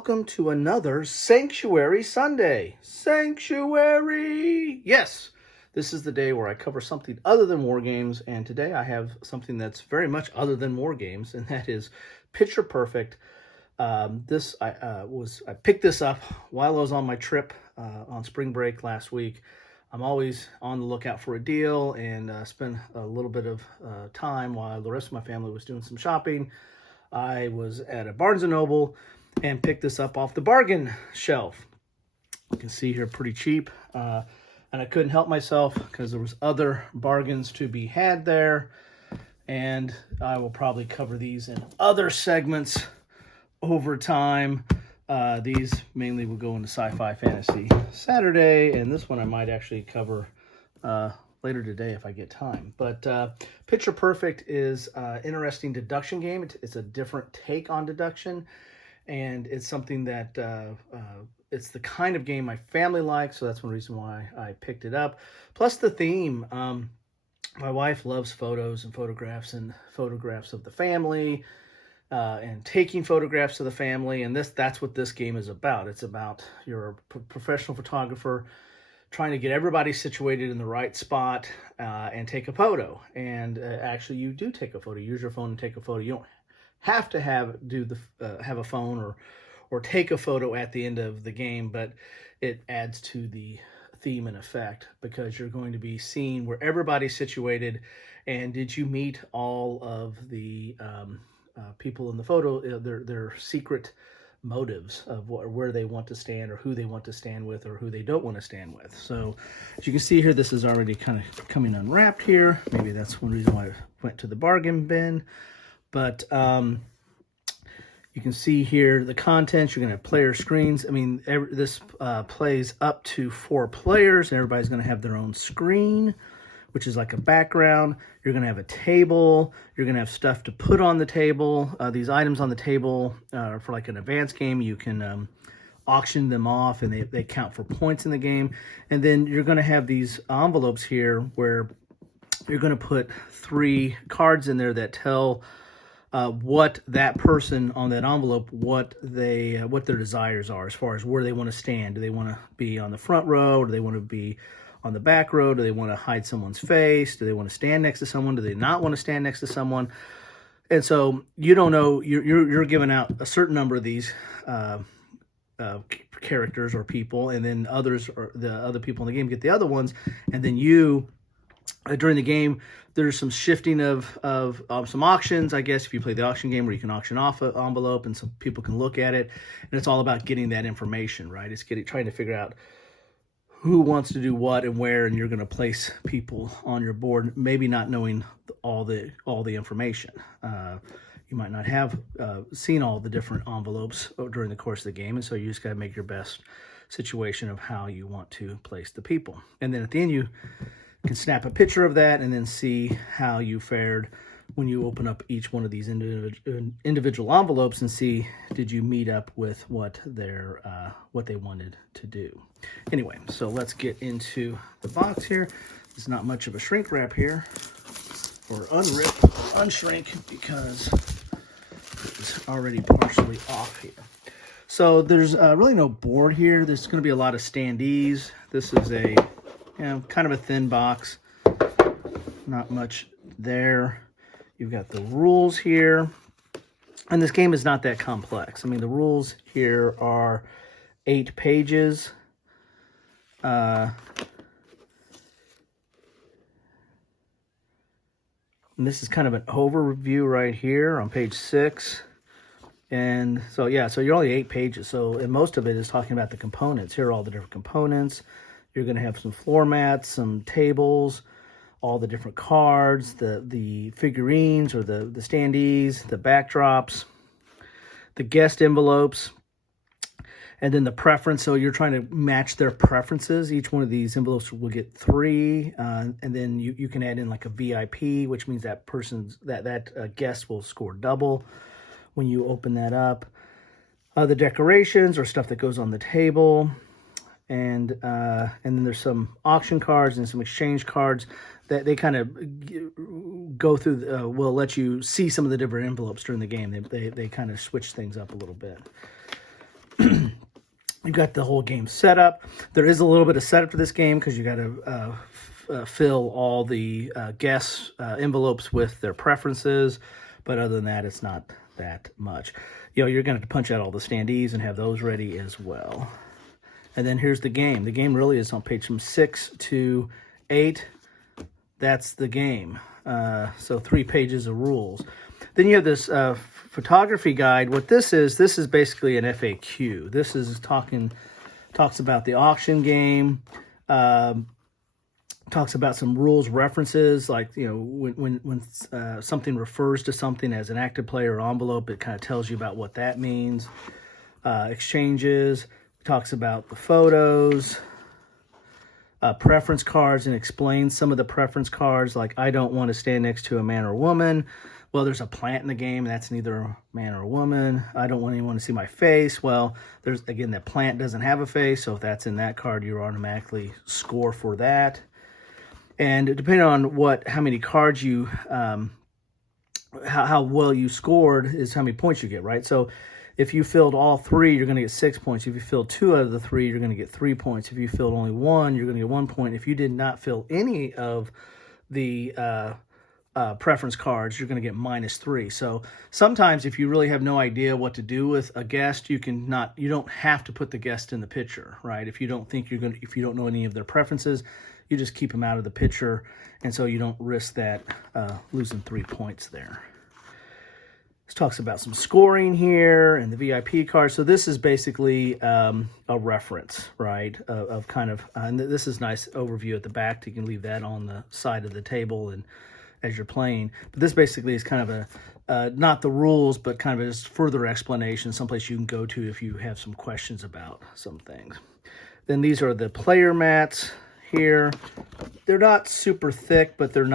welcome to another Sanctuary Sunday. Sanctuary! Yes, this is the day where I cover something other than war games, and today I have something that's very much other than war games, and that is Picture Perfect. I picked this up while I was on my trip on spring break last week. I'm always on the lookout for a deal and spend a little bit of time while the rest of my family was doing some shopping. I was at a Barnes & Noble and picked this up off the bargain shelf. You can see here pretty cheap. And I couldn't help myself because there was other bargains to be had there. And I will probably cover these in other segments over time. These mainly will go into Sci-Fi Fantasy Saturday. And this one I might actually cover later today if I get time. But Picture Perfect is an interesting deduction game. It's a different take on deduction, and it's something that it's the kind of game my family likes, so that's one reason why I picked it up. Plus the theme. My wife loves photos and photographs of the family and taking photographs of the family, and that's what this game is about. It's about you're a professional photographer trying to get everybody situated in the right spot and take a photo. And actually, you do take a photo. Use your phone and take a photo. You don't have to have a phone or take a photo at the end of the game, but it adds to the theme and effect because you're going to be seeing where everybody's situated and did you meet all of the people in the photo, their secret motives of where they want to stand or who they want to stand with or who they don't want to stand with. So as you can see here, this is already kind of coming unwrapped here. Maybe that's one reason why I went to the bargain bin. But you can see here the contents. You're going to have player screens. I mean, this plays up to 4 players, and everybody's going to have their own screen, which is like a background. You're going to have a table. You're going to have stuff to put on the table. These items on the table for like an advanced game, you can auction them off, and they count for points in the game. And then you're going to have these envelopes here where you're going to put 3 cards in there that tell what that person on that envelope, what their desires are as far as where they want to stand. Do they want to be on the front row? Or do they want to be on the back row? Do they want to hide someone's face? Do they want to stand next to someone? Do they not want to stand next to someone? And so you don't know. You're giving out a certain number of these characters or people, and then the other people in the game get the other ones, and then you. During the game, there's some shifting of some auctions, I guess, if you play the auction game where you can auction off an envelope and some people can look at it. And it's all about getting that information, right? It's trying to figure out who wants to do what and where, and you're going to place people on your board, maybe not knowing all the information. You might not have seen all the different envelopes during the course of the game, and so you just got to make your best situation of how you want to place the people. And then at the end, you can snap a picture of that and then see how you fared when you open up each one of these individual envelopes and see did you meet up with what they wanted to do. Anyway, so let's get into the box here. There's not much of a shrink wrap here, or unrip, or unshrink, because it's already partially off here. So there's really no board here. There's going to be a lot of standees. This is a kind of a thin box. Not much there. You've got the rules here. And this game is not that complex. I mean, the rules here are 8 pages. And this is kind of an overview right here on page 6. And so, yeah, so you're only 8 pages. So, and most of it is talking about the components. Here are all the different components. You're going to have some floor mats, some tables, all the different cards, the figurines or the standees, the backdrops, the guest envelopes, and then the preference. So you're trying to match their preferences. Each one of these envelopes will get 3, and then you can add in like a VIP, which means that guest will score double when you open that up. The decorations or stuff that goes on the table. And then there's some auction cards and some exchange cards that they kind of go through. Will let you see some of the different envelopes during the game. They kind of switch things up a little bit. You've got the whole game set up. There is a little bit of setup to this game because you got to fill all the guest envelopes with their preferences. But other than that, it's not that much. You're going to punch out all the standees and have those ready as well. And then here's the game. The game really is on page from 6 to 8. That's the game. So 3 pages of rules. Then you have this photography guide. What this is basically an FAQ. This is talks about the auction game, talks about some rules references, like, when something refers to something as an active player or envelope, it kind of tells you about what that means. Exchanges, talks about the photos, preference cards, and explains some of the preference cards, like I don't want to stand next to a man or woman. Well, there's a plant in the game, and that's neither a man or a woman. I don't want anyone to see my face. Well, again, that plant doesn't have a face, so if that's in that card, you automatically score for that. And depending on how many cards you, how well you scored is how many points you get, right? So if you filled all 3, you're going to get 6 points. If you filled 2 out of the 3, you're going to get 3 points. If you filled only 1, you're going to get 1 point. If you did not fill any of the preference cards, you're going to get -3. So sometimes if you really have no idea what to do with a guest, you don't have to put the guest in the picture, right? If you don't know any of their preferences, you just keep them out of the picture, and so you don't risk that losing 3 points there. This talks about some scoring here and the VIP card. So this is basically a reference, right, of kind of, and this is nice overview at the back. You can leave that on the side of the table and as you're playing. But this basically is kind of not the rules, but kind of just further explanation, someplace you can go to if you have some questions about some things. Then these are the player mats here. They're not super thick, but they're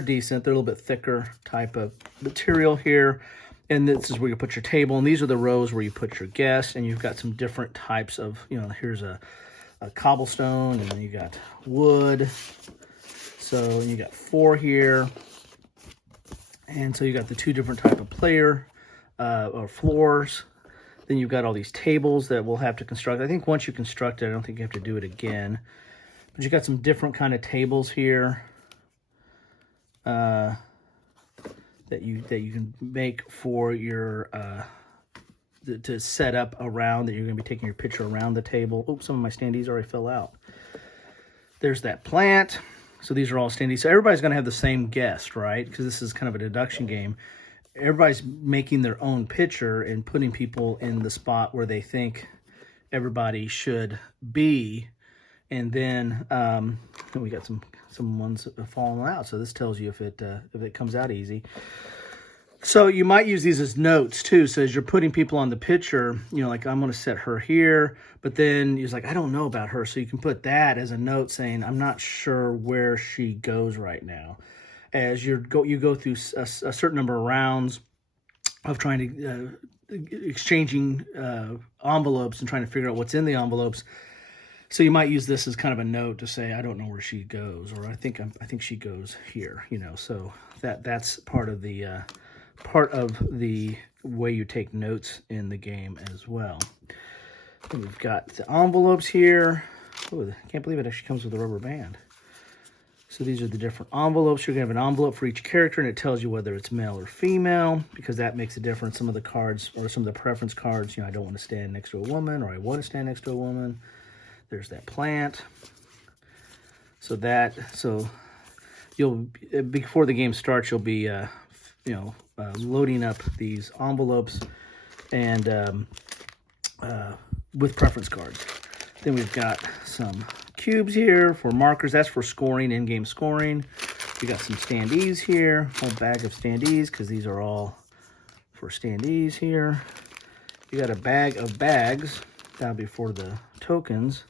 decent. They're a little bit thicker type of material here. And this is where you put your table. And these are the rows where you put your guests. And you've got some different types of, here's a cobblestone, and then you got wood. So you got 4 here. And so you got the 2 different type of player or floors. Then you've got all these tables that we'll have to construct. I think once you construct it, I don't think you have to do it again. But you got some different kind of tables here that you can make for your to set up around, that you're going to be taking your picture around the table. Oops, some of my standees already fell out. There's that plant. So these are all standees. So everybody's going to have the same guest, right? Because this is kind of a deduction game. Everybody's making their own picture and putting people in the spot where they think everybody should be. And then we got some ones that have fallen out. So this tells you if it comes out easy. So you might use these as notes too. So as you're putting people on the picture, like I'm going to set her here, but then you're like, I don't know about her. So you can put that as a note saying, I'm not sure where she goes right now. As you go through a certain number of rounds of trying to exchanging envelopes and trying to figure out what's in the envelopes. So you might use this as kind of a note to say, I don't know where she goes, or I think she goes here. So that's part of the way you take notes in the game as well. And we've got the envelopes here. Oh, I can't believe it actually comes with a rubber band. So these are the different envelopes. You're going to have an envelope for each character, and it tells you whether it's male or female, because that makes a difference. Some of the cards, or some of the preference cards, I don't want to stand next to a woman, or I want to stand next to a woman. There's that plant. So you'll, before the game starts, you'll be, loading up these envelopes and with preference cards. Then we've got some cubes here for markers. That's for scoring, in-game scoring. We got some standees here, a whole bag of standees, because these are all for standees here. You got a bag of bags. That'll be for the tokens.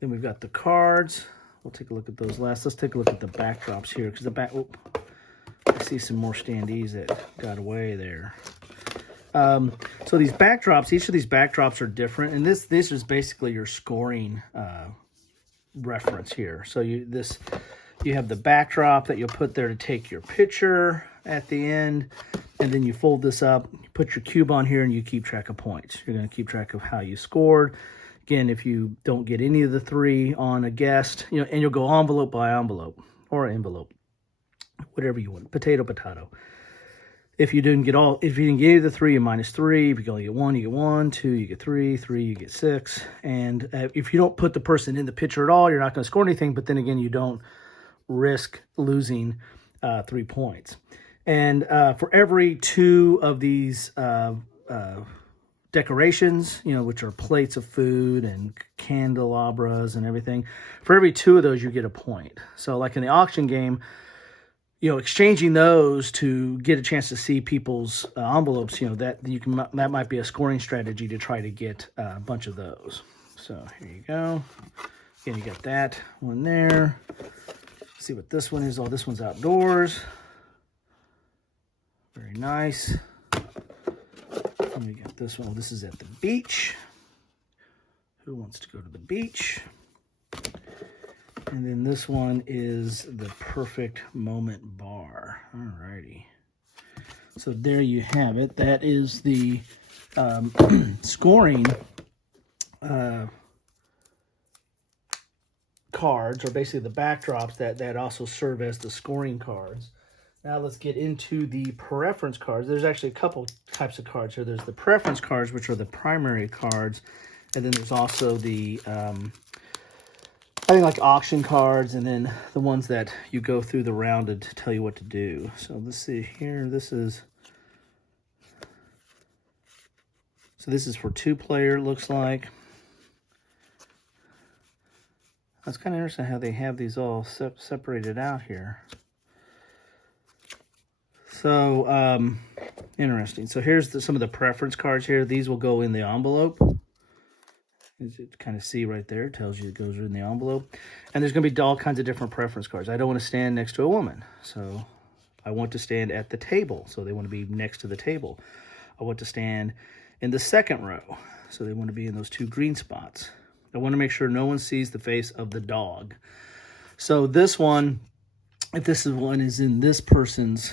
Then we've got the cards. We'll take a look at those last. Let's take a look at the backdrops here, because I see some more standees that got away there. So these backdrops, each of these backdrops are different, and this is basically your scoring reference here. So you have the backdrop that you'll put there to take your picture at the end. And then you fold this up, you put your cube on here, and you keep track of points. You're going to keep track of how you scored. Again, if you don't get any of the 3 on a guest, and you'll go envelope by envelope, or envelope, whatever you want, potato, potato. If you didn't get any of the 3, you -3. If you only get 1, you get 1. 2, you get 3. 3, you get 6. And if you don't put the person in the picture at all, you're not going to score anything. But then again, you don't risk losing 3 points. And for every 2 of these decorations, which are plates of food and candelabras and everything, for every 2 of those, you get a point. So like in the auction game, exchanging those to get a chance to see people's envelopes, that might be a scoring strategy to try to get a bunch of those. So here you go. Again, you got that one there. Let's see what this one is. Oh, this one's outdoors. Very nice. And we got this one. This is at the beach. Who wants to go to the beach? And then this one is the perfect moment bar. Alrighty. So there you have it. That is the scoring cards, or basically the backdrops that also serve as the scoring cards. Now let's get into the preference cards. There's actually a couple types of cards here. There's the preference cards, which are the primary cards, and then there's also the I think like auction cards, and then the ones that you go through the round to tell you what to do. So let's see here. This is for 2-player, it looks like. That's kind of interesting how they have these all separated out here. So, interesting. So here's some of the preference cards here. These will go in the envelope. As you kind of see right there, it tells you it goes in the envelope. And there's going to be all kinds of different preference cards. I don't want to stand next to a woman, so I want to stand at the table, so they want to be next to the table. I want to stand in the second row, so they want to be in those 2 green spots. I want to make sure no one sees the face of the dog. So this one, if this one is in this person's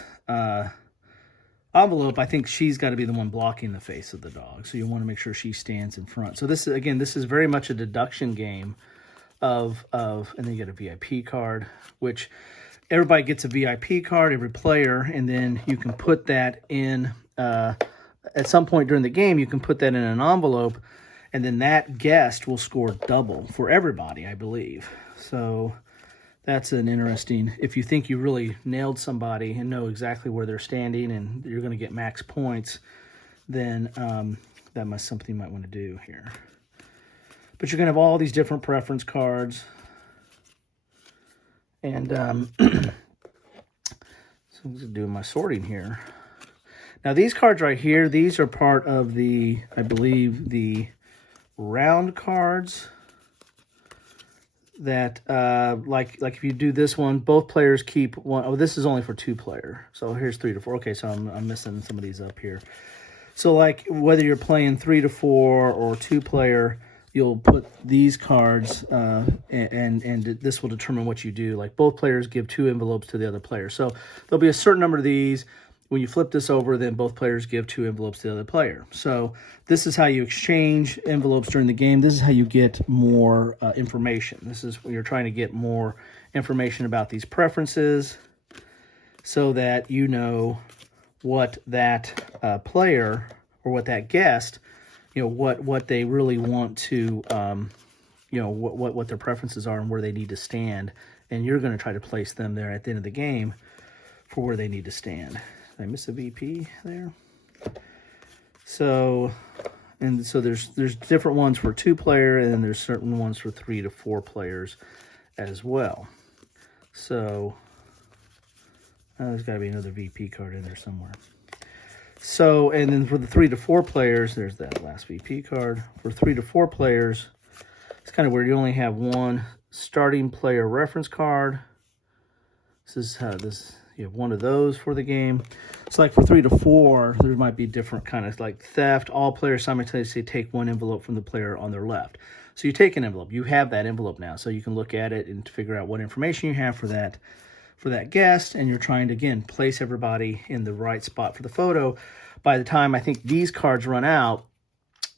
envelope, I think she's got to be the one blocking the face of the dog. So you want to make sure she stands in front. So this is very much a deduction game and then you get a VIP card, which everybody gets a VIP card, every player, and then you can put that in, at some point during the game, you can put that in an envelope, and then that guest will score double for everybody, I believe. So that's an interesting, if you think you really nailed somebody and know exactly where they're standing and you're going to get max points, then that might something you might want to do here. But you're going to have all these different preference cards. And so I'm just doing my sorting here. Now these cards right here, these are part of the, I believe, the round cards. That like if you do this one, both players keep one. Oh, this is only for 2-player. So here's 3 to 4. Okay, so I'm missing some of these up here. So like whether you're playing 3 to 4 or 2-player, you'll put these cards and this will determine what you do. Like both players give 2 envelopes to the other player. So there'll be a certain number of these. When you flip this over, then both players give 2 envelopes to the other player. So this is how you exchange envelopes during the game. This is how you get more information. This is when you're trying to get more information about these preferences so that you know what that player or what that guest, what they really want to, what their preferences are and where they need to stand. And you're going to try to place them there at the end of the game for where they need to stand. Did I miss a VP there? So there's different ones for 2-player, and then there's certain ones for 3 to 4 players as well. So there's got to be another VP card in there somewhere. So, and then for the 3 to 4 players, there's that last VP card. For 3 to 4 players, it's kind of where you only have one starting player reference card. This is how you have one of those for the game. It's like for 3 to 4, there might be different kind of like theft. All players simultaneously take one envelope from the player on their left. So you take an envelope. You have that envelope now, so you can look at it and figure out what information you have for that for that guest, and you're trying to, again, place everybody in the right spot for the photo. By the time I think these cards run out,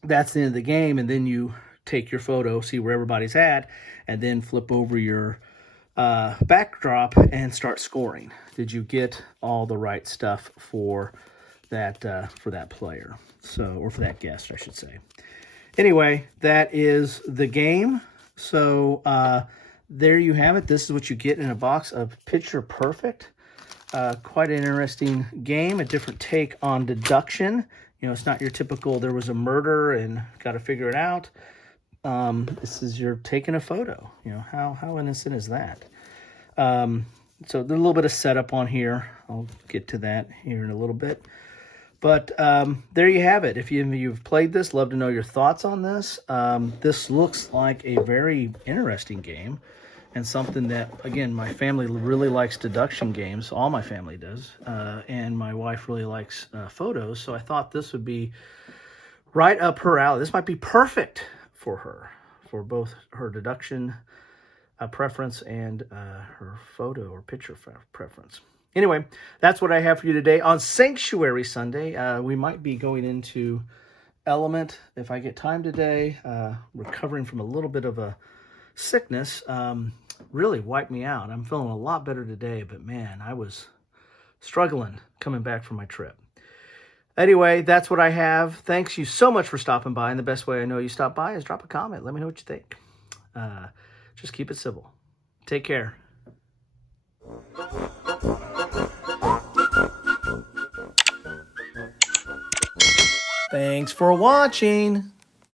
that's the end of the game, and then you take your photo, see where everybody's at, and then flip over your backdrop and start scoring. Did you get all the right stuff for that player? Or for that guest, I should say. Anyway, that is the game. So there you have it. This is what you get in a box of Picture Perfect. Quite an interesting game, a different take on deduction. It's not your typical, there was a murder and got to figure it out. This is you're taking a photo. How innocent is that? So there's a little bit of setup on here. I'll get to that here in a little bit. But there you have it. If you've played this, love to know your thoughts on this. This looks like a very interesting game and something that, again, my family really likes deduction games. All my family does. And my wife really likes photos. So I thought this would be right up her alley. This might be perfect for her, for both her deduction preference and her photo or picture preference. Anyway, that's what I have for you today on Sanctuary Sunday. We might be going into Element if I get time today. Recovering from a little bit of a sickness. Really wiped me out. I'm feeling a lot better today, but man, I was struggling coming back from my trip. Anyway, that's what I have. Thanks you so much for stopping by, and the best way I know you stop by is drop a comment. Let me know what you think. Just keep it civil. Take care. Thanks for watching.